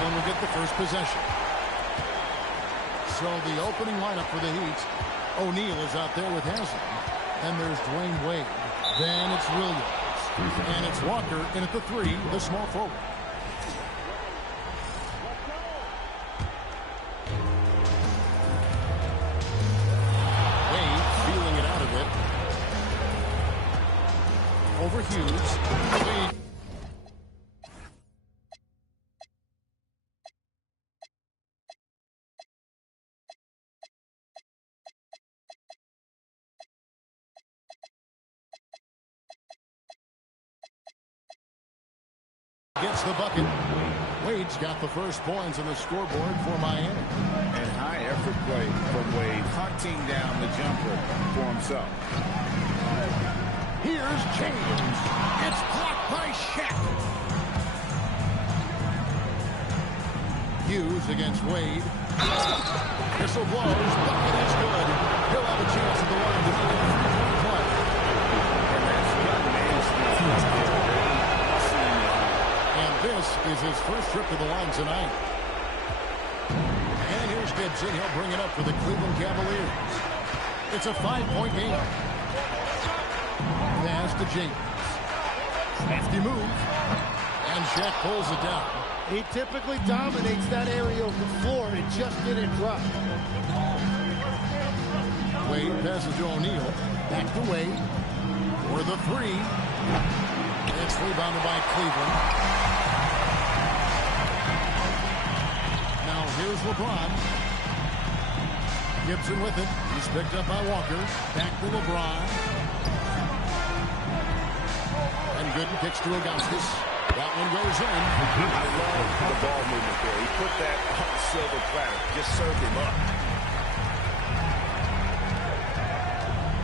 Cleveland will get the first possession. So the opening lineup for the Heat. O'Neal is out there with Haslam. Then there's Dwayne Wade. Then it's Williams. And it's Walker in at the 3, the small forward. Wade feeling it out a bit. Over Hughes. Wade. Gets the bucket. Wade's got the first points on the scoreboard for Miami. And high effort play from Wade, hunting down the jumper for himself. Here's James. It's blocked by Shaq. Hughes against Wade. Whistle blows. Bucket is good. He'll have a chance at the line to make it 3-point play. And that's young man. This is his first trip to the line tonight. And here's Gibson. He'll bring it up for the Cleveland Cavaliers. It's a 5-point game. Pass to James. Crafty move. And Shaq pulls it down. He typically dominates that area of the floor. It just didn't drop. Wade passes to O'Neal. Back to Wade. For the 3. It's rebounded by Cleveland. Here's LeBron. Gibson with it. He's picked up by Walker. Back to LeBron. And Gooden kicks to Augustus. That one goes in. I love the ball movement there. He put that on silver platter. Just served him up.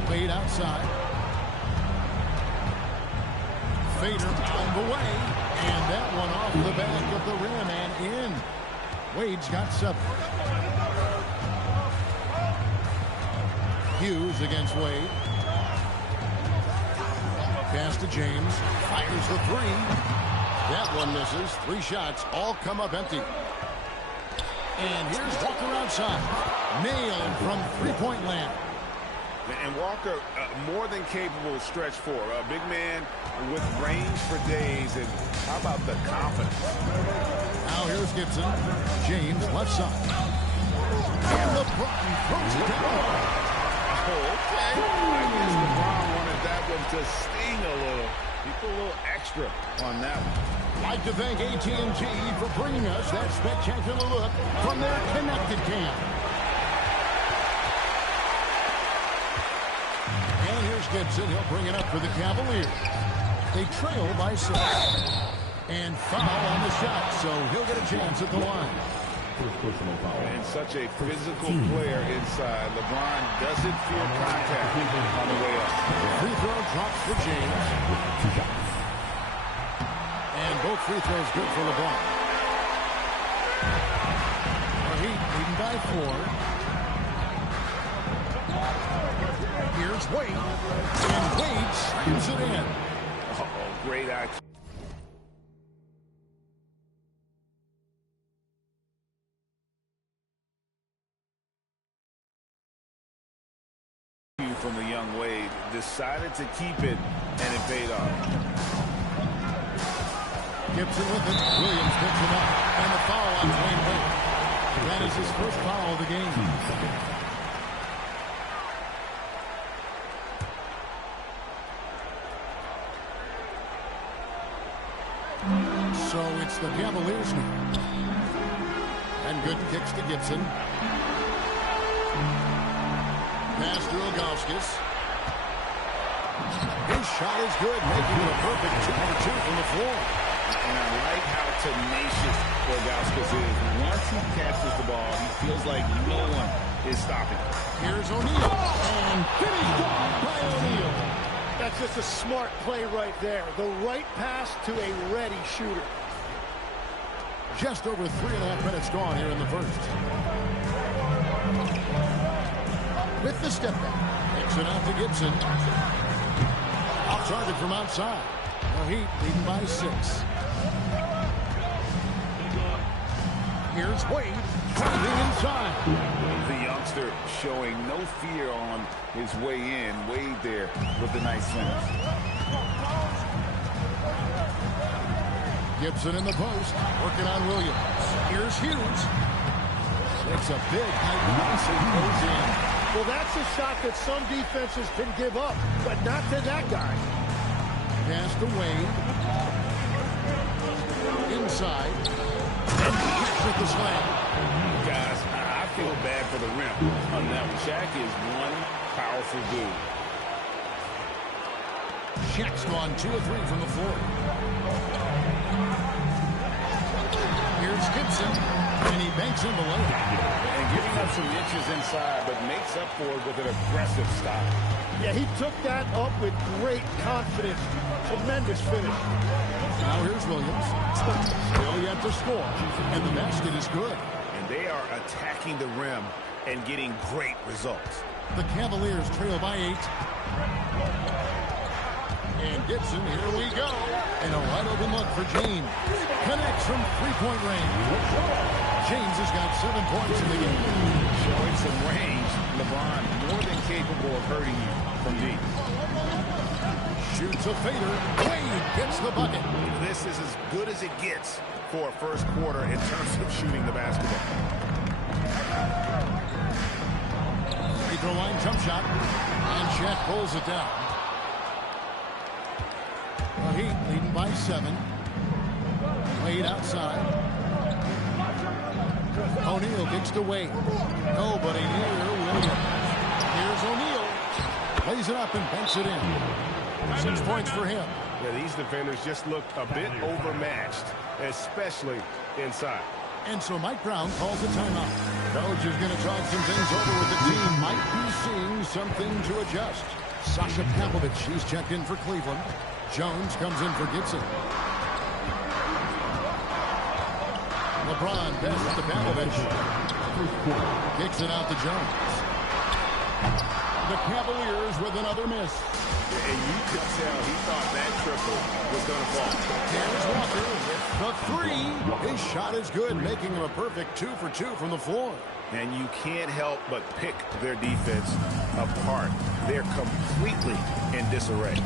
Wade outside. Fader on the way. And that one off the back of the rim and in. Wade's got 7. Hughes against Wade. Pass to James. Fires the 3. That one misses. 3 shots. All come up empty. And here's Walker outside. Nailed from 3-point land. And Walker, more than capable stretch 4. A big man with range for days. And how about the confidence? Now here's Gibson. James left side. And LeBron throws it down. Oh, okay. I guess LeBron wanted that one to sting a little. He put a little extra on that one. I'd like to thank AT&T for bringing us that spectacular look from their connected cam. And here's Gibson. He'll bring it up for the Cavaliers. They trail by 6. And foul on the shot, so he'll get a chance at the line. And such a physical player inside. LeBron doesn't fear contact on the way up. The free throw drops for James. And both free throws good for LeBron. The Heat leading by 4. Here's Wade. And Wade slams it in. Oh, great action. From the young Wade, decided to keep it, and it paid off. Gibson with it. Williams picks him up. And a foul on Dwayne Wade. That is his first foul of the game. So it's the Cavaliers now. And good kicks to Gibson. Pass to Ilgauskas. His shot is good, making it a perfect 2-for-2 from the floor. And I like how tenacious Ilgauskas is. Once he catches the ball, he feels like no one is stopping. Here's O'Neal. And finished off by O'Neal. That's just a smart play right there. The right pass to a ready shooter. Just over 3.5 minutes gone here in the first. With the step back. Kicks it out to Gibson. Off target from outside. The Heat leading by 6. Here's Wade driving inside. The youngster showing no fear on his way in. Wade there with the nice finish. Gibson in the post, working on Williams. Here's Hughes. Takes a big high pass and goes in. Well, that's a shot that some defenses can give up, but not to that guy. Pass to Wade. Inside. And hits with the slam. Guys, I feel bad for the rim on that one. Shaq is one powerful dude. Shaq's gone 2 of 3 from the floor. Here's Gibson, and he banks in below. And giving up some inches inside, but makes up for it with an aggressive stop. Yeah, he took that up with great confidence. Tremendous finish. Now here's Williams. Still yet to score, and the basket is good. And they are attacking the rim and getting great results. The Cavaliers trail by 8. And Gibson, here we go. And a wide open look for James. Connects from three-point range. James has got 7 points in the game. Showing some range. LeBron more than capable of hurting you from deep. Shoots a fader. Wade gets the bucket. This is as good as it gets for a first quarter in terms of shooting the basketball. Free throw line jump shot. And Shaq pulls it down. The Heat leading by 7. Wade outside. O'Neal gets to Wade. Nobody near Williams. Here's O'Neal. Lays it up and banks it in. 6 points for him. Yeah, these defenders just look a bit overmatched, especially inside. And so Mike Brown calls a timeout. Coach is going to talk some things over with the team. Might be seeing something to adjust. Sasha Pavlovich, he's checked in for Cleveland. Jones comes in for Gibson. LeBron passes to Pavlovich. Kicks it out to Jones. The Cavaliers with another miss. And you could tell he thought that triple was going to fall. Here's Walker with the 3. His shot is good, making him a perfect 2 for 2 from the floor. And you can't help but pick their defense apart. They're completely in disarray.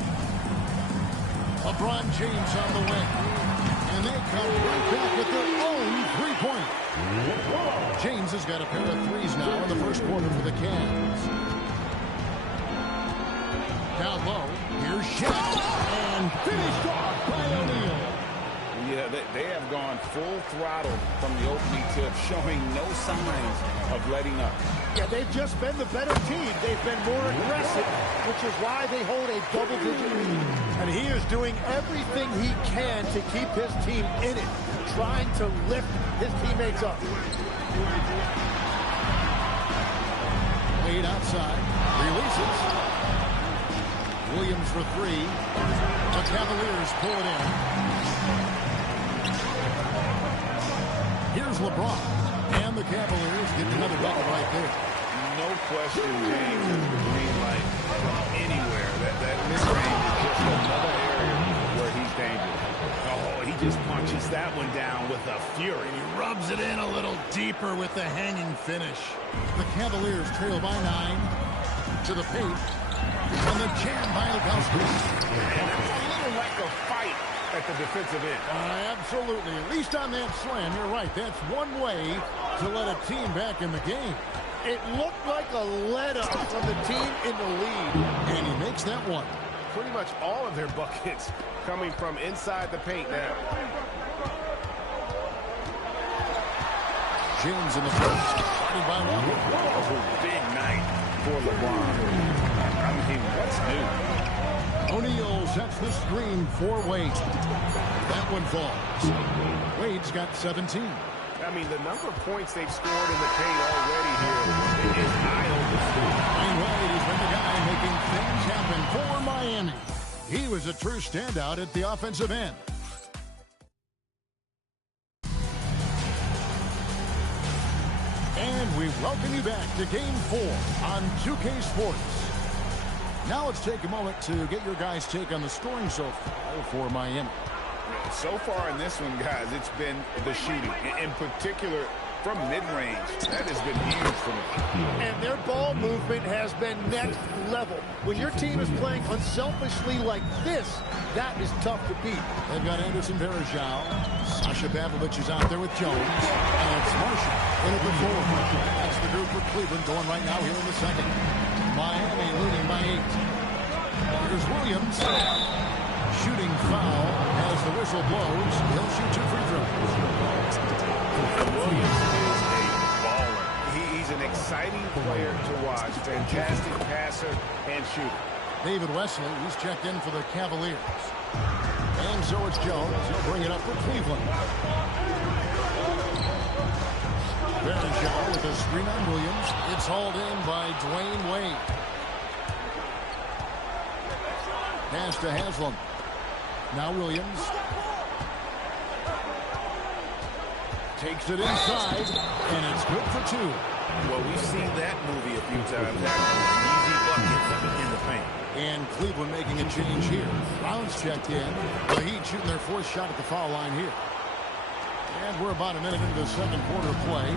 LeBron James on the wing. And they come right back with their own 3-pointer. James has got a pair of 3s now in the first quarter for the Cavs. Down low, here's Shaq, and finished off by O'Neal. Yeah, they have gone full throttle from the opening tip, showing no signs of letting up. Yeah, they've just been the better team. They've been more aggressive, which is why they hold a double-digit lead. And he is doing everything he can to keep his team in it, trying to lift his teammates up. Wade outside, releases. Williams for 3. The Cavaliers pull it in. Here's LeBron. And the Cavaliers get another bucket right there. No question, James, with the green light from anywhere. That mid-range is just another area where he's dangerous. Oh, he just punches that one down with a fury. He rubs it in a little deeper with the hanging finish. The Cavaliers trail by 9 to the paint. And the jam by Lukowski. And that's a little like a fight at the defensive end. Absolutely. At least on that slam, you're right. That's one way to let a team back in the game. It looked like a let-up from the team in the lead. And he makes that one. Pretty much all of their buckets coming from inside the paint now. James in the first. Started by Walker. Oh, big night for LeBron. I mean, what's new? O'Neal sets the screen for Wade. That one falls. Wade's got 17. I mean, the number of points they've scored in the paint already here is eye-opening. Dwayne Wade has been the guy making things happen for Miami. He was a true standout at the offensive end. And we welcome you back to Game 4 on 2K Sports. Now let's take a moment to get your guys' take on the scoring so far for Miami. So far in this one, guys, it's been the shooting. In particular, from mid-range. That has been huge for them. And their ball movement has been next level. When your team is playing unselfishly like this, that is tough to beat. They've got Anderson Varejao. Sasha Pavlovich is out there with Jones. And it's Marshall in at the floor. That's the group for Cleveland going right now here in the second. Miami leading by 8. Here's Williams. Shooting foul as the whistle blows. He'll shoot 2 free throws. Williams is a baller. He's an exciting player to watch. Fantastic passer and shooter. David Wesley, he's checked in for the Cavaliers. And so it's Jones. He'll bring it up for Cleveland. Varejao with a screen on Williams. It's hauled in by Dwayne Wade. Pass to Haslam. Now Williams. Takes it inside, and it's good for 2. Well, we've seen that movie a few times. Easy bucket in the paint. And Cleveland making a change here. Brown's checked in. The Heat shooting their 4th shot at the foul line here. And we're about a minute into the second quarter play.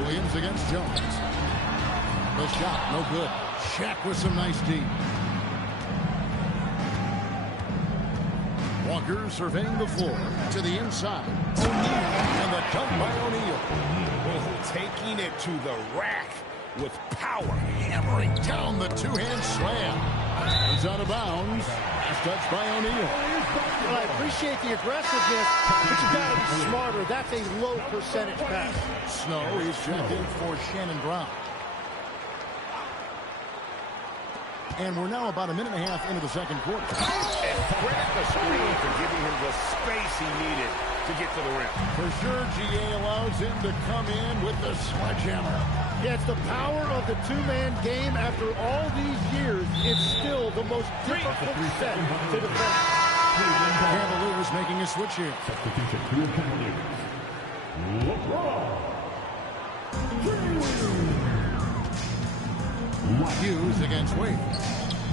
Williams against Jones. The shot, no good. Shaq with some nice D. Walker surveying the floor to the inside. O'Neal, and the dunk by O'Neal. Taking it to the rack with power. Hammering down the 2-hand slam. It's out of bounds. Last touch by O'Neal. Well, I appreciate the aggressiveness, but you got to be smarter. That's a low percentage pass. Snow is checked in for Shannon Brown. And we're now about a minute and a half into the second quarter. And credit the screen for giving him the space he needed to get to the rim. For sure, GA allows him to come in with the sledgehammer. Yeah, it's the power of the 2-man game. After all these years, it's still the most difficult set to defend. Cavaliers making a switch here. Hughes against Wade.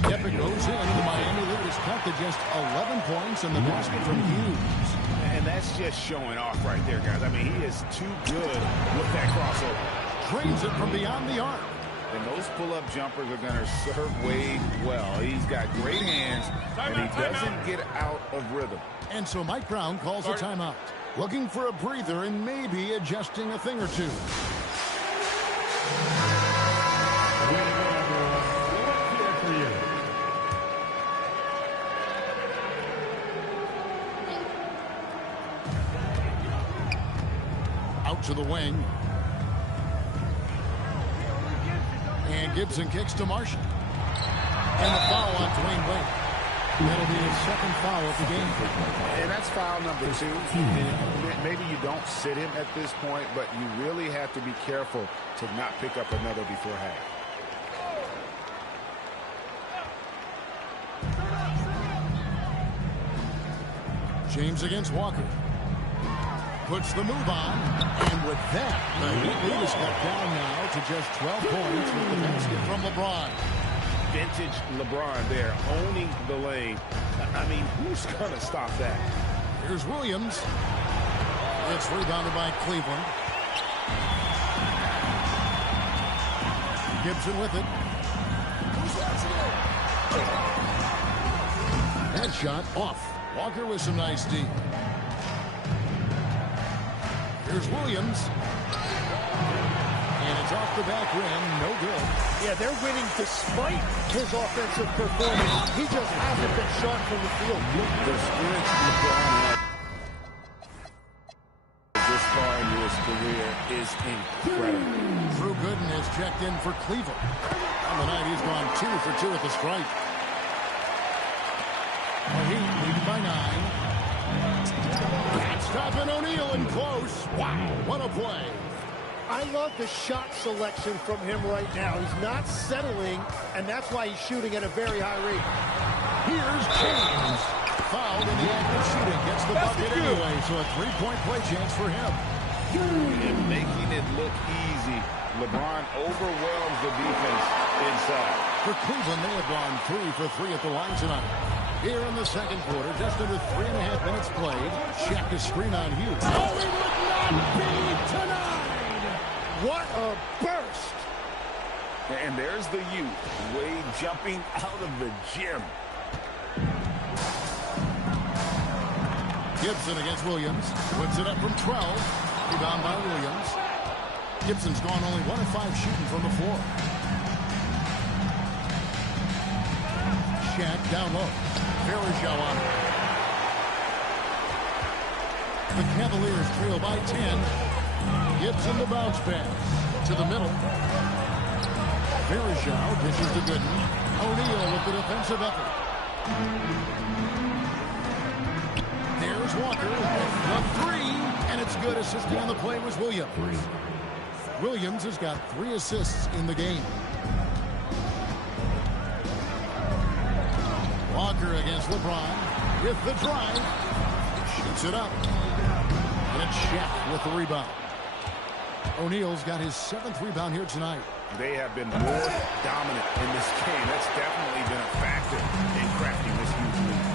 Yep, it goes in. The Miami lead is cut to just 11 points, and the basket from Hughes. And that's just showing off right there, guys. I mean, he is too good with that crossover. Drains it from beyond the arc. And those pull-up jumpers are going to serve Wade well. He's got great hands, and he doesn't get out of rhythm. And so Mike Brown calls a timeout. Looking for a breather and maybe adjusting a thing or two. Out to the wing. And Gibson kicks to Marshall. And the foul on Dwayne Wade. That'll be his second foul of the game. And that's foul number 2. And maybe you don't sit him at this point, but you really have to be careful to not pick up another before half. James against Walker. Puts the move on. And with that, the Heat lead is cut down now to just 12 points with the basket from LeBron. Vintage LeBron there, owning the lane. I mean, who's going to stop that? Here's Williams. It's rebounded by Cleveland. Gibson with it. Headshot off. Walker with some nice D. Here's Williams. And it's off the back rim. No good. Yeah, they're winning despite his offensive performance. He just hasn't been shot from the field. The experience LeBron had this far into his career is incredible. Drew Gooden has checked in for Cleveland. On the night, he's gone 2 for 2 at the stripe. The Heat lead by 9. Stopping O'Neal in close. Wow, what a play. I love the shot selection from him right now. He's not settling, and that's why he's shooting at a very high rate. Here's James. Fouled in the act of shooting. Gets the bucket anyway, so a 3-point play chance for him. And making it look easy. LeBron overwhelms the defense inside. For Cleveland, they have gone 3 for 3 at the line tonight. Here in the second quarter, just under 3.5 minutes played. Check his screen on Hughes. Oh, he would not be denied! What a burst! And there's the youth, Wade jumping out of the gym. Gibson against Williams. Puts it up from 12. Rebound by Williams. Gibson's gone only 1 of 5 shooting from the floor. Shaq down low. Varejao on it. The Cavaliers trail by 10. Gibson the bounce pass to the middle. Varejao dishes to Gooden. O'Neal with the defensive effort. There's Walker with the 3, and it's good. Assisting on the play was Williams. Williams has got 3 assists in the game. Walker against LeBron with the drive. Shoots it up. And it's Shaq with the rebound. O'Neal's got his 7th rebound here tonight. They have been more dominant in this game. That's definitely been a factor in crafting this huge lead.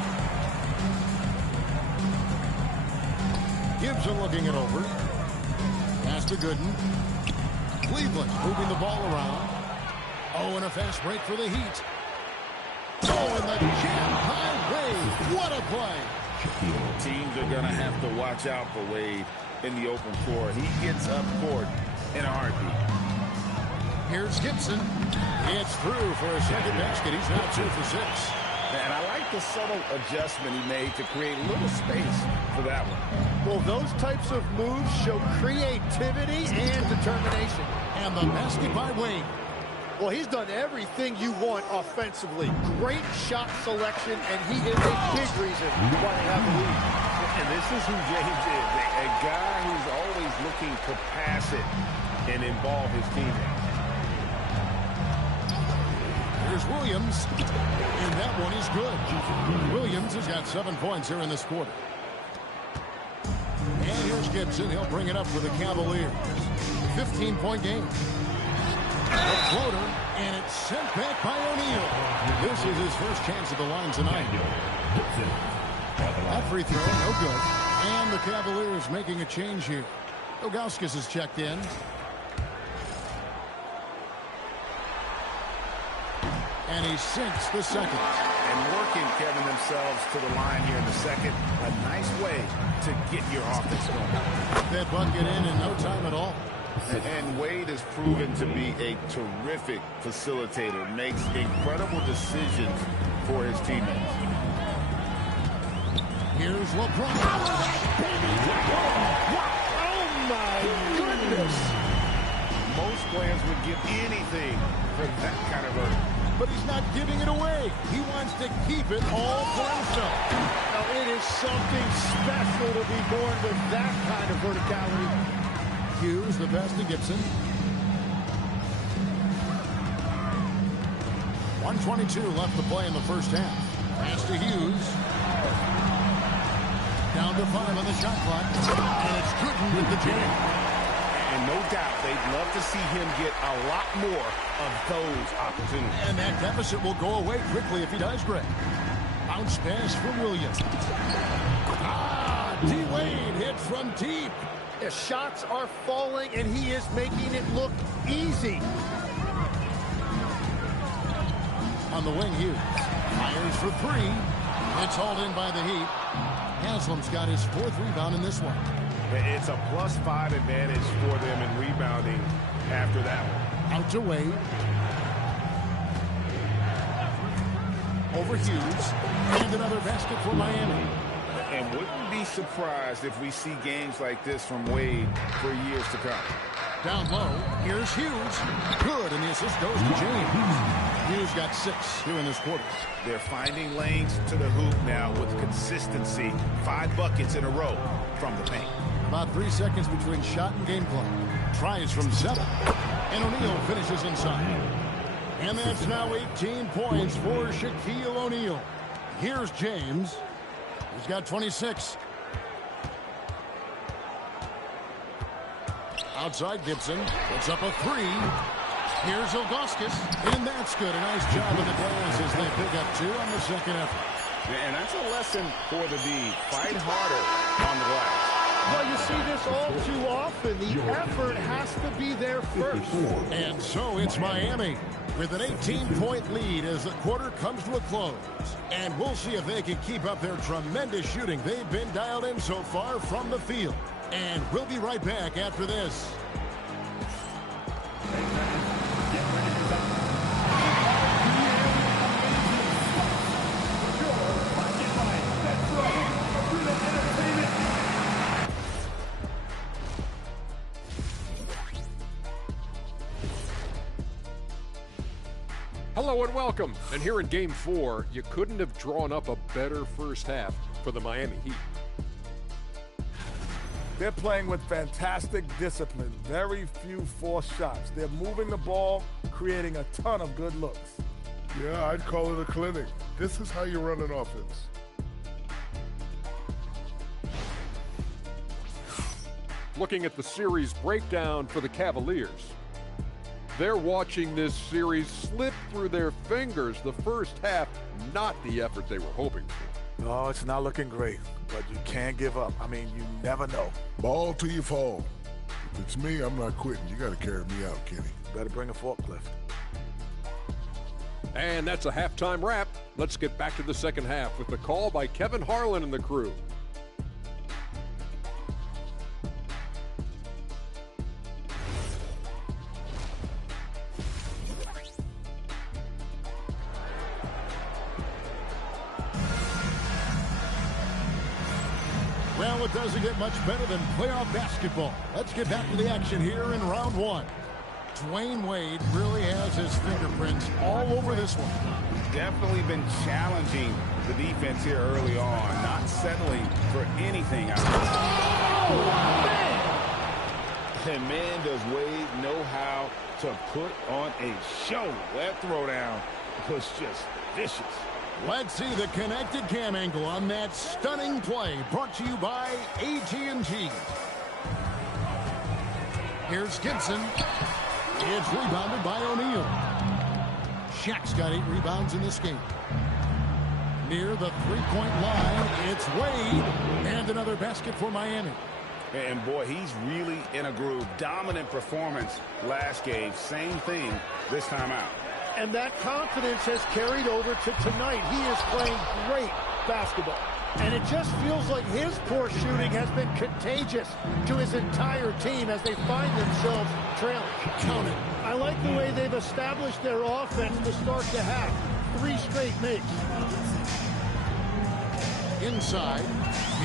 Gibson looking it over. Pass to Gooden. Cleveland moving the ball around. Oh, and a fast break for the Heat. Oh, and the jam high Wade. What a play. Teams are going to have to watch out for Wade in the open floor. He gets up court in a heartbeat. Here's Gibson. It's through for a second basket. He's now 2 for 6. And I like the subtle adjustment he made to create a little space for that one. Well, those types of moves show creativity and determination. And the basket by Wade. Well, he's done everything you want offensively. Great shot selection, and he is a big reason why they have the lead. And this is who James is, a guy who's always looking to pass it and involve his teammates. Here's Williams, and that one is good. Williams has got 7 points here in this quarter. And here's Gibson. He'll bring it up for the Cavaliers. 15-point game. The floater, and it's sent back by O'Neal. This is his first chance at the line tonight. That free throw, no good. And the Cavaliers making a change here. Ilgauskas is checked in. And he sinks the second. And working, Kevin, themselves to the line here in the second. A nice way to get your offense going. That bucket in no time at all. And Wade has proven to be a terrific facilitator. Makes incredible decisions for his teammates. Here's LeBron. Oh, my goodness. Most players would give anything for that kind of a... But he's not giving it away. He wants to keep it all for himself. Now, it is something special to be born with that kind of verticality. Hughes, the best to Gibson. 1:22 left to play in the first half. Pass to Hughes. Down to 5 on the shot clock. And it's Gooden with the jam. And no doubt they'd love to see him get a lot more of those opportunities. And that deficit will go away quickly if he does, Greg. Bounce pass for Williams. D-Wade hit from deep. The shots are falling, and he is making it look easy. On the wing, Hughes fires for 3. It's hauled in by the Heat. Haslam's got his 4th rebound in this one. It's a +5 advantage for them in rebounding after that one. Out to Wade. Over Hughes. And another basket for Miami. And wouldn't be surprised if we see games like this from Wade for years to come. Down low, here's Hughes. Good, and the assist goes to James. Hughes got 6 here in this quarter. They're finding lanes to the hoop now with consistency. 5 buckets in a row from the paint. About 3 seconds between shot and game clock. Tries from 7. And O'Neal finishes inside. And that's now 18 points for Shaquille O'Neal. Here's James. He's got 26. Outside Gibson. Puts up a 3. Here's Ilgauskas. And that's good. A nice job of the Cavaliers as they pick up 2 on the second effort. And that's a lesson for the D. Fight harder on the glass. Well, you see this all too often. The effort has to be there first. And so it's Miami with an 18-point lead as the quarter comes to a close. And we'll see if they can keep up their tremendous shooting they've been dialed in so far from the field. And we'll be right back after this. Hello and welcome. And here in Game 4, you couldn't have drawn up a better first half for the Miami Heat. They're playing with fantastic discipline. Very few forced shots. They're moving the ball, creating a ton of good looks. Yeah, I'd call it a clinic. This is how you run an offense. Looking at the series breakdown for the Cavaliers. They're watching this series slip through their fingers. The first half, not the effort they were hoping for. No, it's not looking great, but you can't give up. I mean, you never know. Ball till you fall. If it's me, I'm not quitting. You got to carry me out, Kenny. Better bring a forklift. And that's a halftime wrap. Let's get back to the second half with the call by Kevin Harlan and the crew. Well, it doesn't get much better than playoff basketball. Let's get back to the action here in round one. Dwayne Wade really has his fingerprints all over this one. Definitely been challenging the defense here early on, not settling for anything out there. And man, does Wade know how to put on a show. That throwdown was just vicious. Let's see the connected cam angle on that stunning play, brought to you by AT&T. Here's Gibson. It's rebounded by O'Neal. Shaq's got 8 rebounds in this game. Near the three-point line, it's Wade. And another basket for Miami. And boy, he's really in a groove. Dominant performance last game. Same thing this time out. And that confidence has carried over to tonight. He is playing great basketball. And it just feels like his poor shooting has been contagious to his entire team as they find themselves trailing. Count it. I like the way they've established their offense to start the half. 3 straight makes. Inside,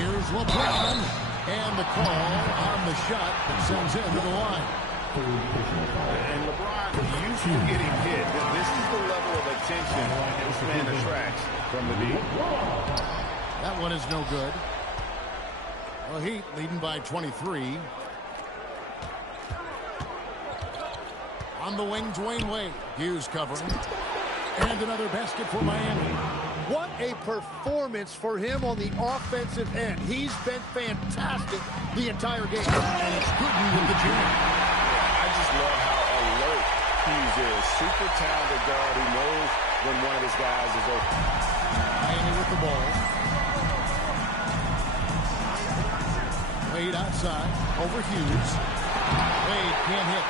here's LeBron. And the call on the shot that sends him to the line. And LeBron used to getting hit. This is the level of attention this man attracts from the deep. That one is no good. Well, Heat leading by 23. On the wing, Dwayne Wade. Hughes covering. And another basket for Miami. What a performance for him on the offensive end. He's been fantastic the entire game. And it's Gooden with the jam. I just love how alert Hughes is. Super talented guard who knows when one of his guys is open. Miami with the ball. Wade outside. Over Hughes. Wade can't hit.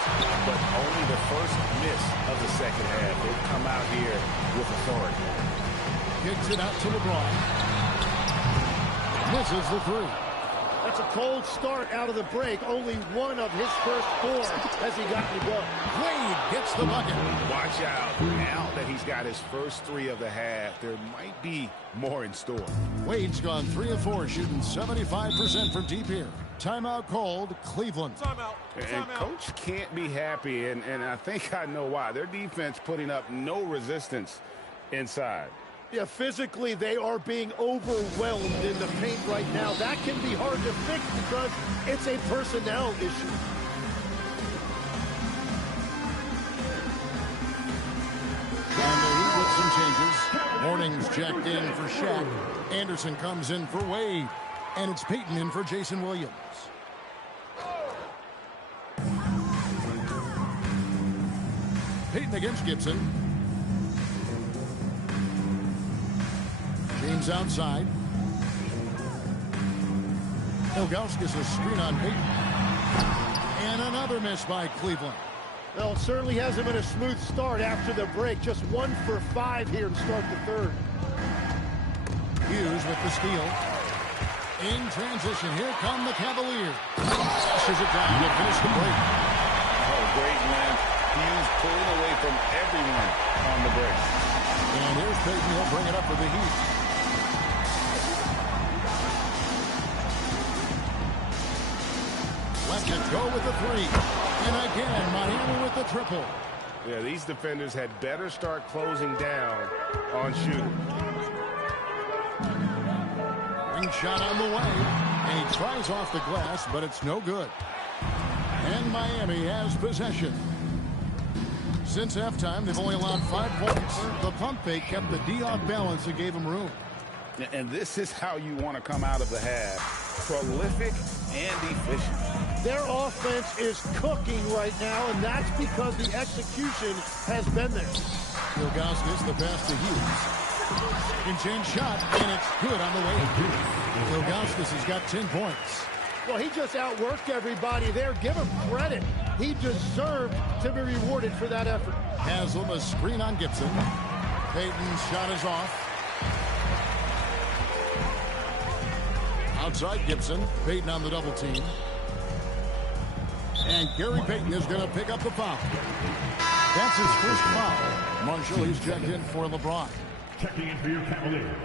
But only the first miss of the second half. They've come out here with authority. Kicks it out to LeBron. Misses the 3. That's a cold start out of the break. Only one of his first 4 has he gotten to go. Wade gets the bucket. Watch out. Now that he's got his first 3 of the half, there might be more in store. Wade's gone 3 of 4, shooting 75% from deep here. Timeout called, Cleveland. And Coach can't be happy, and I think I know why. Their defense putting up no resistance inside. Yeah, physically they are being overwhelmed in the paint right now. That can be hard to fix because it's a personnel issue. And the Heat with some changes. Morning's checked in for Shaq. Anderson comes in for Wade. And it's Peyton in for Jason Williams. Peyton against Gibson. James Comes outside. Ilgauskas a screen on Payton. And another miss by Cleveland. Well, it certainly hasn't been a smooth start after the break. Just 1 for 5 here to start the third. Hughes with the steal. In transition, here come the Cavaliers. Slashes it down to finish the break. Oh, great win. Hughes pulling away from everyone on the break. And here's Payton. He'll bring it up for the Heat. Left it go with the three. And again, Miami with the triple. Yeah, these defenders had better start closing down on shooting. Ring shot on the way. And he tries off the glass, but it's no good. And Miami has possession. Since halftime, they've only allowed 5 points. The pump fake kept the D off balance and gave them room. And this is how you want to come out of the half. Prolific and efficient. Their offense is cooking right now, and that's because the execution has been there. Ilgauskas, the pass to Hughes. Can change shot, and it's good on the way. Ilgauskas has got 10 points. Well, he just outworked everybody there. Give him credit. He deserved to be rewarded for that effort. Haslam a screen on Gibson. Payton's shot is off. Outside Gibson. Payton on the double team. And Gary Payton is going to pick up the foul. That's his first foul. Marshall, he's checked in for LeBron. Checking in for your Cavaliers,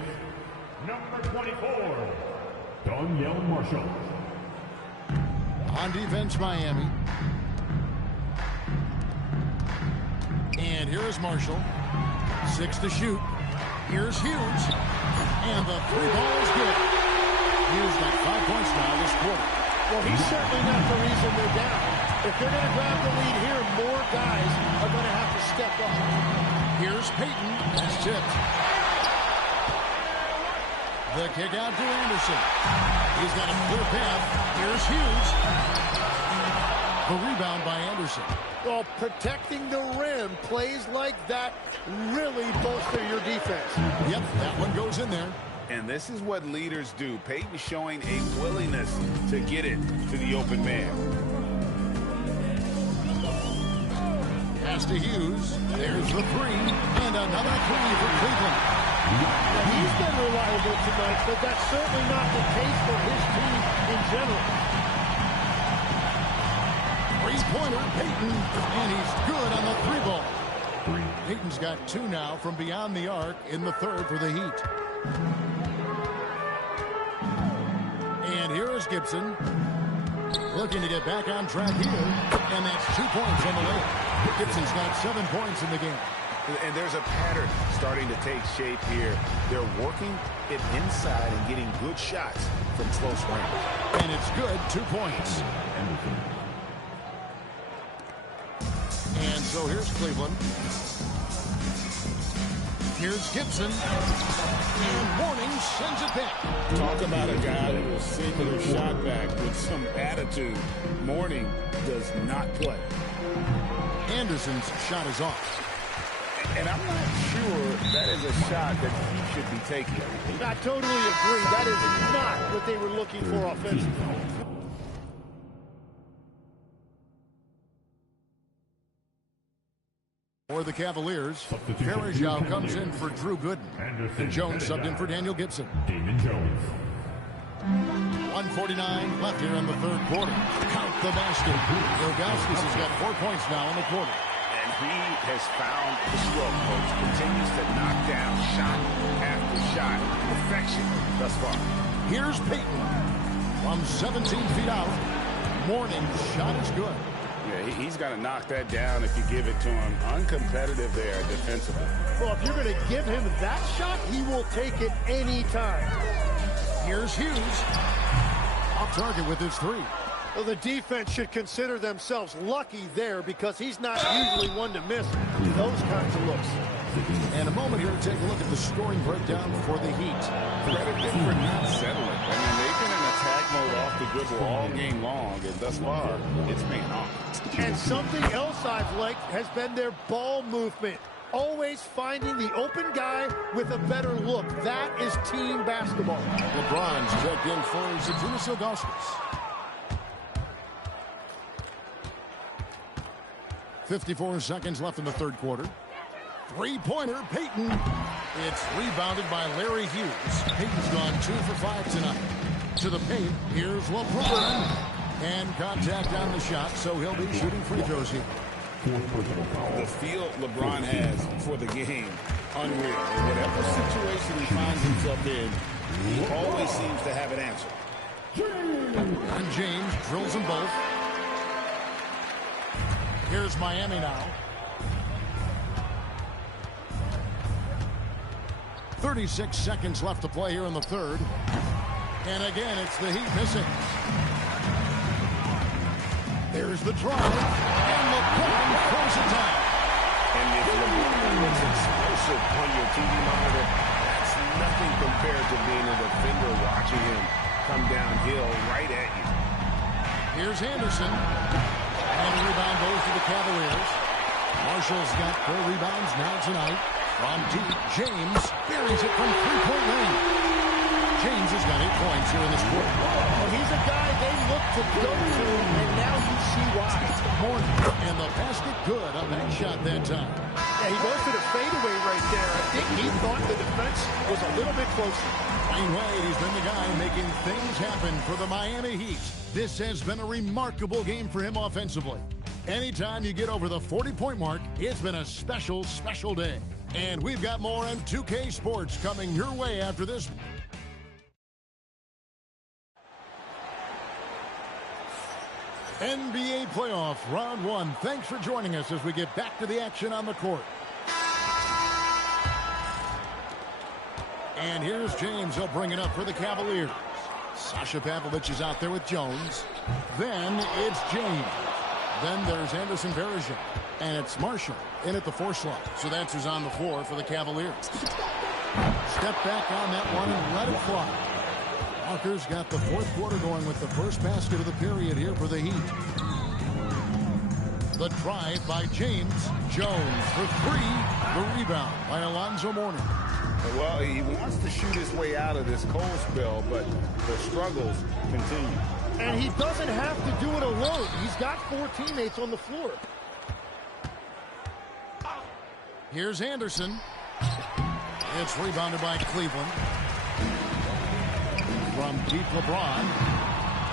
number 24, Donyell Marshall. On defense, Miami. And here is Marshall. 6 to shoot. Here's Hughes. And the three ball is good. Hughes got 5 points now this quarter. Well, he's certainly not the reason they're down. If they're going to grab the lead here, more guys are going to have to step up. Here's Payton. That's tipped. The kick out to Anderson. He's got a clear path. Here's Hughes. The rebound by Anderson. Well, protecting the rim, plays like that really bolster your defense. Yep, that one goes in there. And this is what leaders do. Payton showing a willingness to get it to the open man. Pass to Hughes. There's the three. And another three for Cleveland. Now, he's been reliable tonight, but that's certainly not the case for his team in general. Three-pointer, Payton. And he's good on the three ball. Payton's got 2 now from beyond the arc in the third for the Heat. And here is Gibson. Looking to get back on track here. And that's 2 points on the layup. Gibson's got 7 points in the game. And there's a pattern starting to take shape here. They're working it inside and getting good shots from close range. And it's good, 2 points. And so here's Cleveland. Here's Gibson. And Warning sends it back. Talk about a guy that will send their shot back with some attitude. Mourning does not play. Anderson's shot is off. And I'm not sure that is a shot that he should be taking. I totally agree. That is not what they were looking for offensively. For the Cavaliers, Farajao comes in for Drew Gooden. And Jones subbed in for Daniel Gibson. Damon Jones. 1:49 left here in the third quarter. Count the basket. Ilgauskas has got 4 points now in the quarter. And he has found the stroke, coach. Continues to knock down shot after shot. Perfection thus far. Here's Payton from 17 feet out. Morning's shot is good. Yeah, he's got to knock that down if you give it to him. Uncompetitive there defensively. Well, if you're going to give him that shot, he will take it any time. Here's Hughes. Off target with his three. Well, the defense should consider themselves lucky there because he's not usually one to miss those kinds of looks. And a moment here to take a look at the scoring breakdown for the Heat. Credit them for not settling. I mean, they've been in attack mode off the dribble all game long, and thus far, it's paying off. And something else I've liked has been their ball movement. Always finding the open guy with a better look. That is team basketball. LeBron's checked in for Zydrunas Ilgauskas. 54 seconds left in the third quarter. Three-pointer, Payton. It's rebounded by Larry Hughes. Payton's gone 2 for 5 tonight. To the paint, here's LeBron. And contact on the shot, so he'll be shooting free throws here. The feel LeBron has for the game, unreal. In whatever situation he finds himself in, he always seems to have an answer. And James drills them both. Here's Miami now. 36 seconds left to play here in the third. And again, it's the Heat missing. There's the drive. And LeBron throws it down. And if LeBron looks explosive on your TV monitor, that's nothing compared to being a defender watching him come downhill right at you. Here's Anderson. And the rebound goes to the Cavaliers. Marshall's got 4 rebounds now tonight. From deep, James buries it from three-point range. James has got 8 points here in this quarter. Well, he's a guy they look to go to, and now you see why. Morning. And the basket good. A back shot that time. Yeah, he goes to the fadeaway right there. I think he thought the defense was a little bit closer. Dwayne Wade, he's been the guy making things happen for the Miami Heat. This has been a remarkable game for him offensively. Anytime you get over the 40-point mark, it's been a special, special day. And we've got more on 2K Sports coming your way after this. NBA playoff round 1. Thanks for joining us as we get back to the action on the court. And here's James. He'll bring it up for the Cavaliers. Sasha Pavlovich is out there with Jones. Then it's James. Then there's Anderson Varejao. And it's Marshall in at the 4 slot. So that's who's on the floor for the Cavaliers. Step back on that one and let it fly. Walker's got the 4th quarter going with the first basket of the period here for the Heat. The drive by James. Jones for 3. The rebound by Alonzo Mourning. Well, he wants to shoot his way out of this cold spell, but the struggles continue. And he doesn't have to do it alone. He's got 4 teammates on the floor. Here's Anderson. It's rebounded by Cleveland. From deep, LeBron.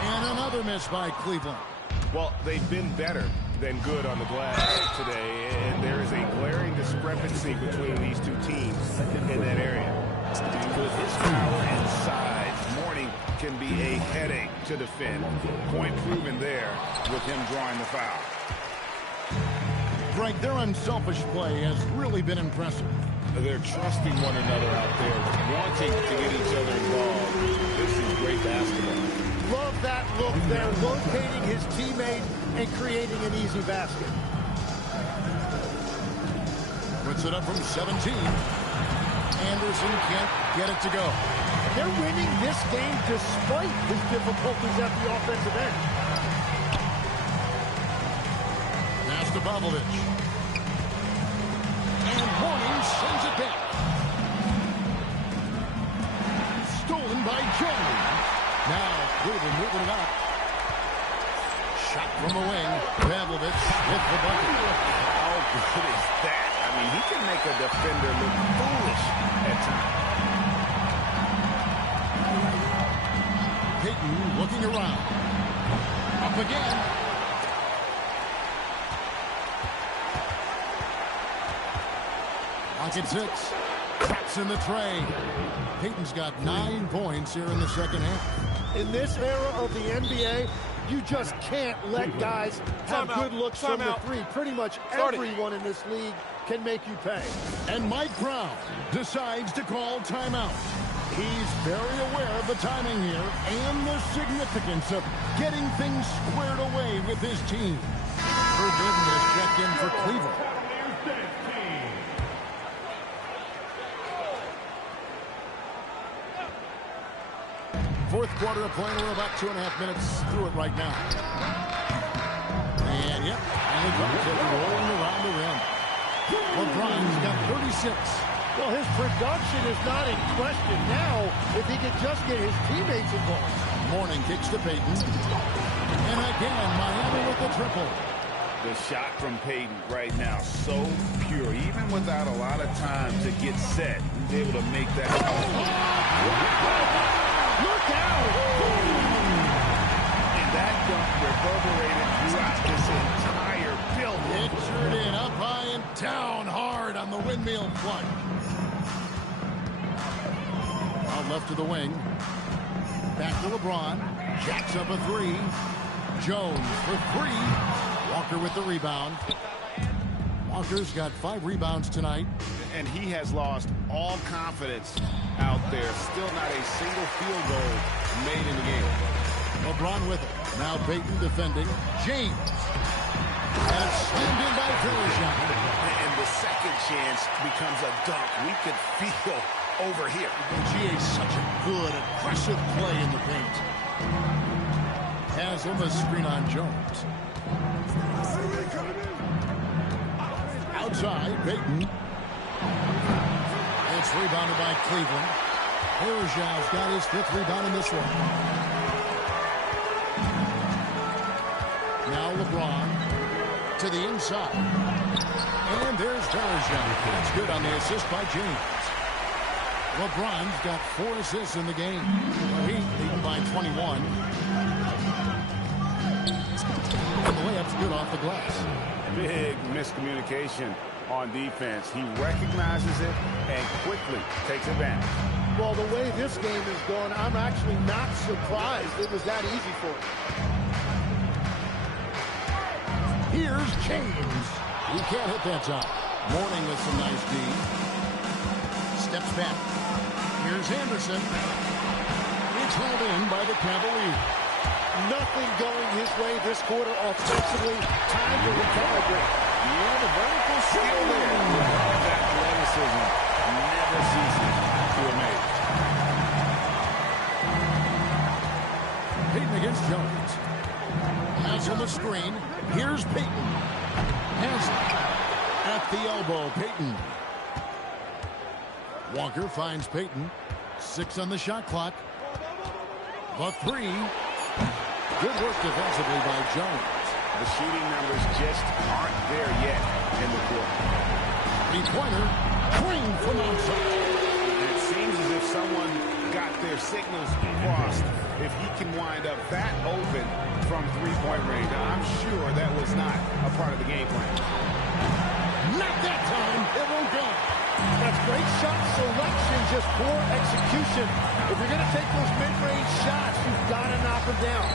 And another miss by Cleveland. Well, they've been better than good on the glass today, and there is a glaring discrepancy between these two teams in that area. With his power and size, Mourning can be a headache to defend. Point proven there with him drawing the foul. Greg, their unselfish play has really been impressive. They're trusting one another out there, wanting to get each other involved. This is great basketball. Love that look there, locating his teammate and creating an easy basket. Puts it up from 17. Anderson can't get it to go. They're winning this game despite his difficulties at the offensive end. Pass to Pavlovich. And Mourning sends it back. Stolen by Jones. Now, Cleveland moving it up. Shot from the wing. Pavlovich with the bucket. How good is that? I mean, he can make a defender look foolish at times. Payton looking around. Up again. Pocket 6. Traps in the tray. Payton's got 9 points here in the second half. In this era of the NBA, you just can't let guys have good looks from the 3. Pretty much everyone in this league can make you pay. And Mike Brown decides to call timeout. He's very aware of the timing here and the significance of getting things squared away with his team. Forgiveness checked in for Cleveland. Fourth quarter of play. We're about 2.5 minutes through it right now. And, yep, and the drop kick rolling around the rim. LeBron's got 36. Well, his production is not in question now if he could just get his teammates involved. Mourning kicks to Payton. And again, Miami with the triple. The shot from Payton right now, so pure. Even without a lot of time to get set, he's able to make that. Look out! And that dunk reverberated throughout this entire building. Pictured in, up high and down hard on the windmill plunge. Out left to the wing. Back to LeBron. Jacks up a three. Jones for three. Walker with the rebound. Walker's got 5 rebounds tonight. And he has lost all confidence out there. Still not a single field goal made in the game. LeBron with it. Now Payton defending. James. And slammed in by Cavaliers. And the second chance becomes a dunk. We could feel over here. GA's such a good, aggressive play in the paint. Haslam a screen on Jones. Outside, Payton. It's rebounded by Cleveland. Cavaliers got his 5th rebound in this one. Now LeBron to the inside. And there's Cavaliers. That's good on the assist by James. LeBron's got 4 assists in the game. Heat leading by 21. And the layup's good off the glass. Big miscommunication on defense. He recognizes it and quickly takes advantage. Well, the way this game is going, I'm actually not surprised it was that easy for him. Here's James. He can't hit that shot. Mourning with some nice D. Steps back. Here's Anderson. It's held in by the Cavaliers. Nothing going his way this quarter offensively. Time to recalibrate. Yeah, the vertical skill there. That athleticism never ceases to amaze. Payton against Jones. Has on the screen. Here's Payton. Has at the elbow. Payton. Walker finds Payton. 6 on the shot clock. The 3. Good work defensively by Jones. The shooting numbers just aren't there yet in the quarter. 3-pointer. Clean from outside. And it seems as if someone got their signals crossed. If he can wind up that open from 3-point range, I'm sure that was not a part of the game plan. Not that time. It won't go. That's great shot selection, just poor execution. If you're going to take those mid-range shots, you've got to knock them down.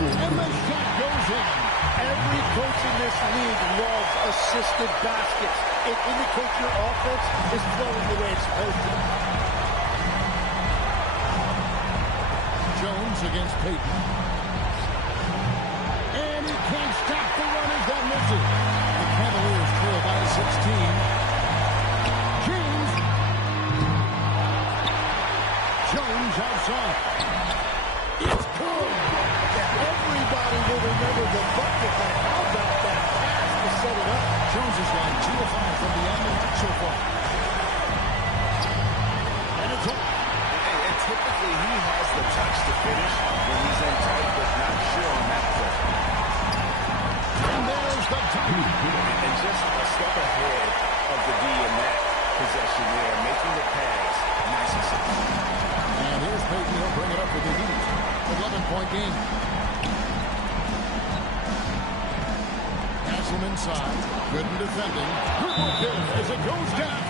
And the shot goes in. Every coach in this league loves assisted baskets. It indicates your offense is flowing the way it's supposed to. Jones against Payton. And he can't stop the run as that misses. The Cavaliers trail by 16. James. Jones outside. It's good. Everybody will remember the bucket, but how about that pass to set it up? Jones has gone 2 of 5 from the end so far. And it's up. And typically he has the touch to finish when he's in tight, but not sure on that play. And there's the tie. And just a step ahead of the D in that possession there, making the pass nice and simple. And here's Payton. He'll bring it up for the Heat. 11-point game. Haslam inside. Good in defending. Good work there as it goes down.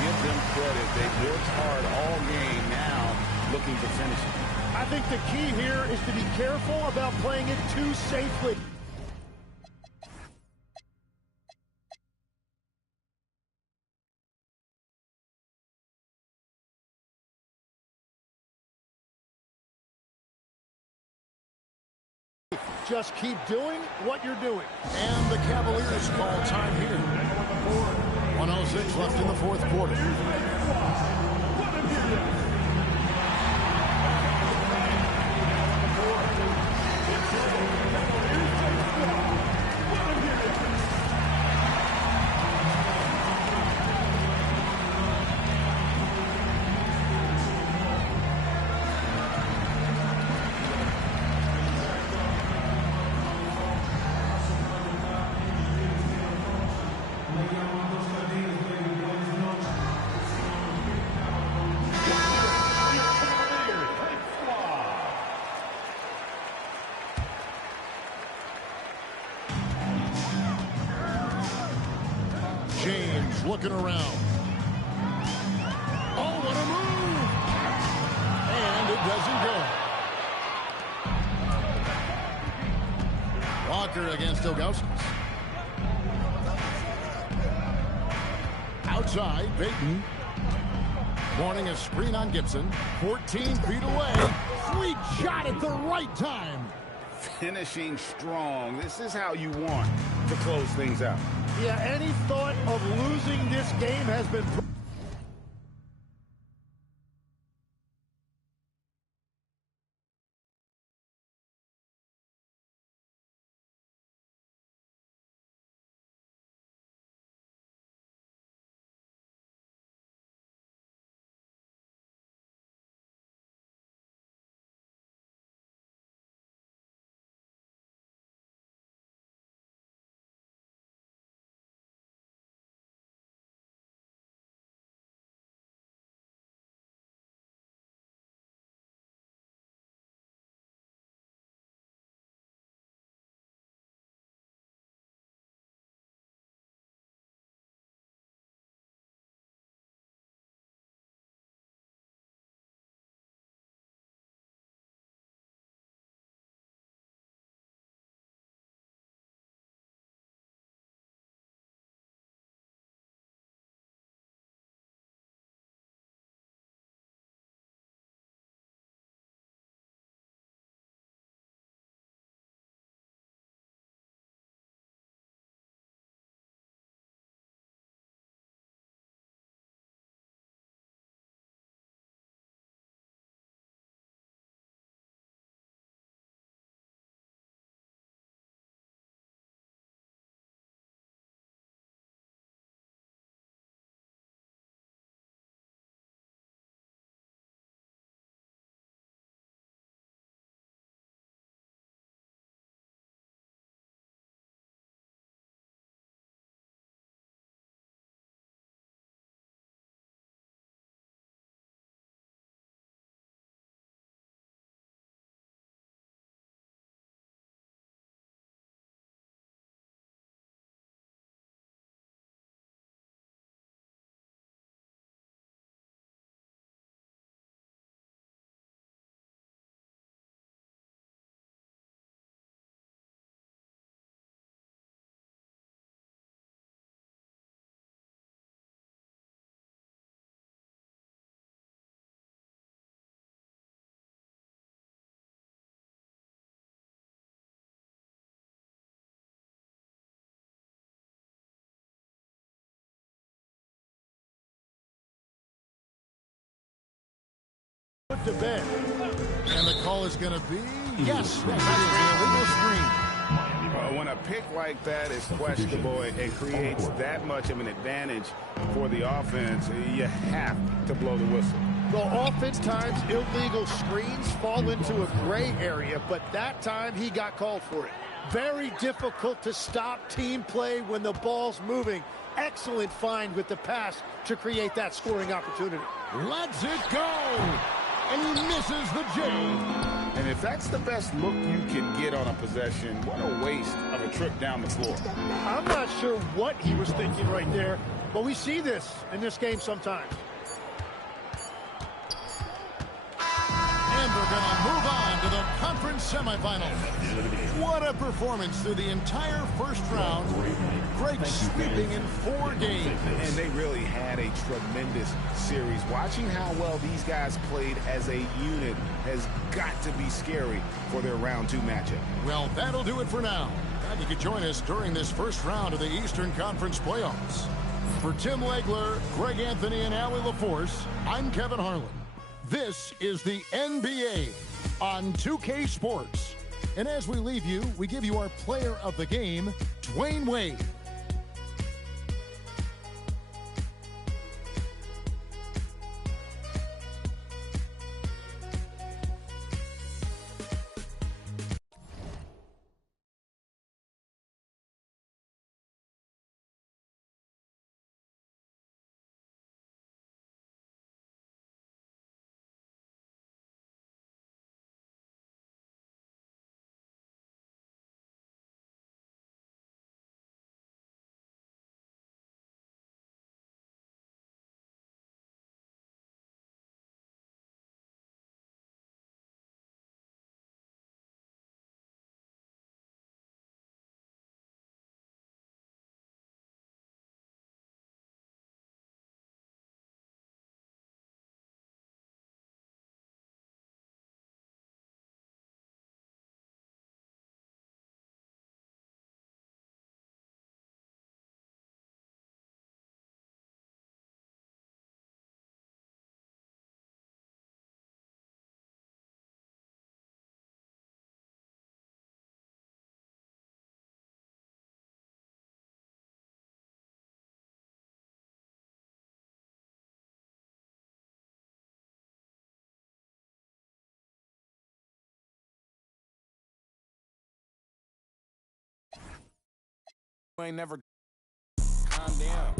Give them credit. They've worked hard all game, now looking to finish it. I think the key here is to be careful about playing it too safely. Just keep doing what you're doing. And the Cavaliers call time here. 1:06 left in the 4th quarter. James looking around. Oh, what a move! And it doesn't go. Walker against Ilgauskas. Outside, Peyton. Warning a screen on Gibson. 14 feet away. Sweet shot at the right time. Finishing strong. This is how you want to close things out. Yeah, any thought of losing this game has been... Put to bed. And the call is going to be, yes, that is the illegal screen. When a pick like that is questionable and creates that much of an advantage for the offense, you have to blow the whistle. Well, oftentimes illegal screens fall into a gray area, but that time he got called for it. Very difficult to stop team play when the ball's moving. Excellent find with the pass to create that scoring opportunity. Lets it go. And he misses the J. And if that's the best look you can get on a possession, what a waste of a trip down the floor. I'm not sure what he was thinking right there, but we see this in this game sometimes. And we're going to move on to the conference semifinals. What a performance through the entire first round. Greg sweeping in 4 games. And they really had a tremendous series. Watching how well these guys played as a unit has got to be scary for their round 2 matchup. Well, that'll do it for now. Glad you could join us during this first round of the Eastern Conference playoffs. For Tim Legler, Greg Anthony, and Allie LaForce, I'm Kevin Harlan. This is the NBA on 2K Sports. And as we leave you, we give you our player of the game, Dwayne Wade. ain't never calm down.